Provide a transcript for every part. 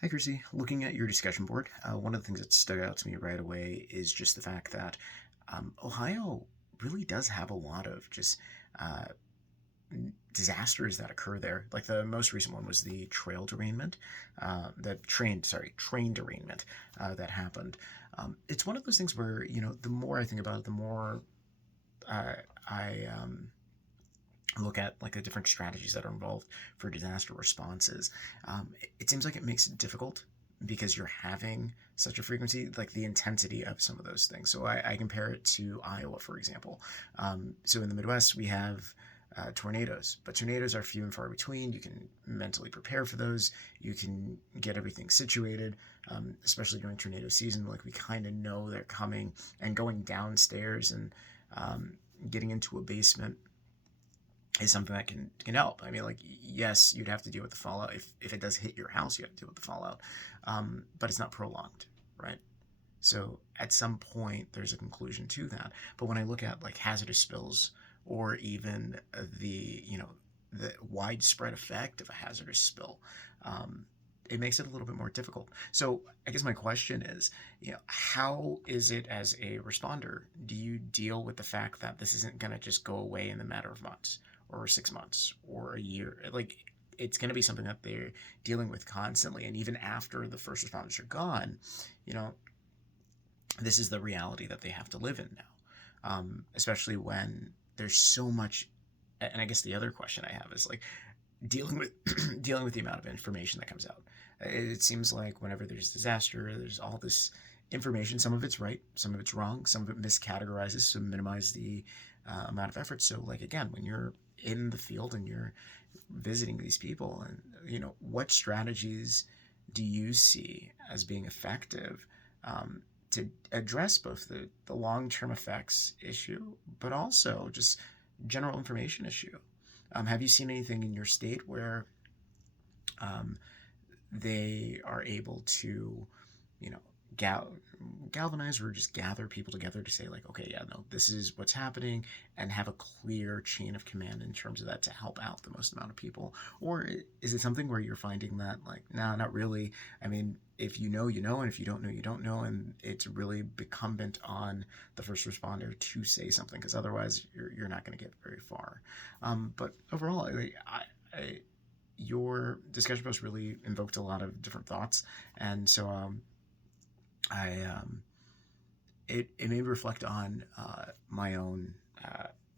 Hi, Christy. Looking at your discussion board, one of the things that stood out to me right away is just the fact that Ohio really does have a lot of just uh, disasters that occur there. Like the most recent one was the trail derailment, train derailment that happened. It's one of those things where, the more I think about it, the more uh, I look at like the different strategies that are involved for disaster responses. It seems like it makes it difficult because you're having such a frequency, like the intensity of some of those things. So I compare it to Iowa, for example. So in the Midwest, we have tornadoes, but tornadoes are few and far between. You can mentally prepare for those. You can get everything situated, especially during tornado season. Like we kind of know they're coming, and going downstairs and um, getting into a basement is something that can help. I mean, like, yes, you'd have to deal with the fallout. If it does hit your house, you have to deal with the fallout, but it's not prolonged, right? So at some point, there's a conclusion to that. But when I look at like hazardous spills, or even the widespread effect of a hazardous spill, um, it makes it a little bit more difficult. So I guess my question is, how is it as a responder? Do you deal with the fact that this isn't going to just go away in a matter of months or 6 months or a year? Like, it's going to be something that they're dealing with constantly. And even after the first responders are gone, you know, this is the reality that they have to live in now, especially when there's so much. And I guess the other question I have is like dealing with dealing with the amount of information that comes out. It seems like whenever there's disaster, there's all this information. Some of it's right, some of it's wrong, some of it miscategorizes to minimize the amount of effort. So, like again, when you're in the field and you're visiting these people, and what strategies do you see as being effective um, to address both the long-term effects issue, but also just general information issue? Have you seen anything in your state where um, they are able to, you know, gal- galvanize or just gather people together to say like, okay, yeah, no, this is what's happening, and have a clear chain of command in terms of that to help out the most amount of people? Or is it something where you're finding that like, nah, not really? I mean, if you know, you know, and if you don't know, you don't know, and it's really incumbent on the first responder to say something, because otherwise you're not going to get very far. But overall, I your discussion post really invoked a lot of different thoughts, and so I it made me reflect on my own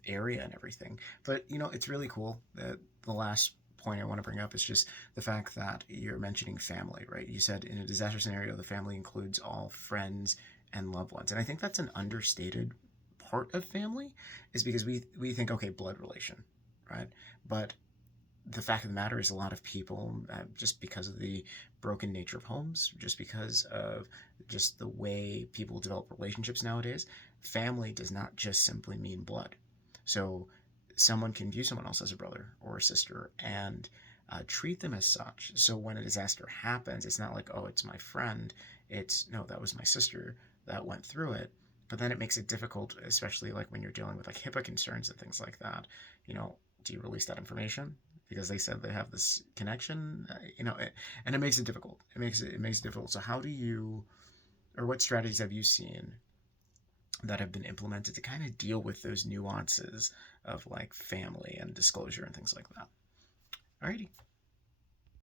area and everything. But it's really cool that the last point I want to bring up is just the fact that you're mentioning family, right? You said in a disaster scenario, the family includes all friends and loved ones, and I think that's an understated part of family, is because we think, okay, blood relation, right? But the fact of the matter is, a lot of people, just because of the broken nature of homes, just because of just the way people develop relationships nowadays, family does not just simply mean blood. So someone can view someone else as a brother or a sister and treat them as such. So when a disaster happens, it's not like, oh, it's my friend. It's, no, that was my sister that went through it. But then it makes it difficult, especially like when you're dealing with like HIPAA concerns and things like that. Do you release that information because they said they have this connection? And it makes it difficult. It makes it difficult. So how do you, or what strategies have you seen that have been implemented to kind of deal with those nuances of like family and disclosure and things like that? Alrighty.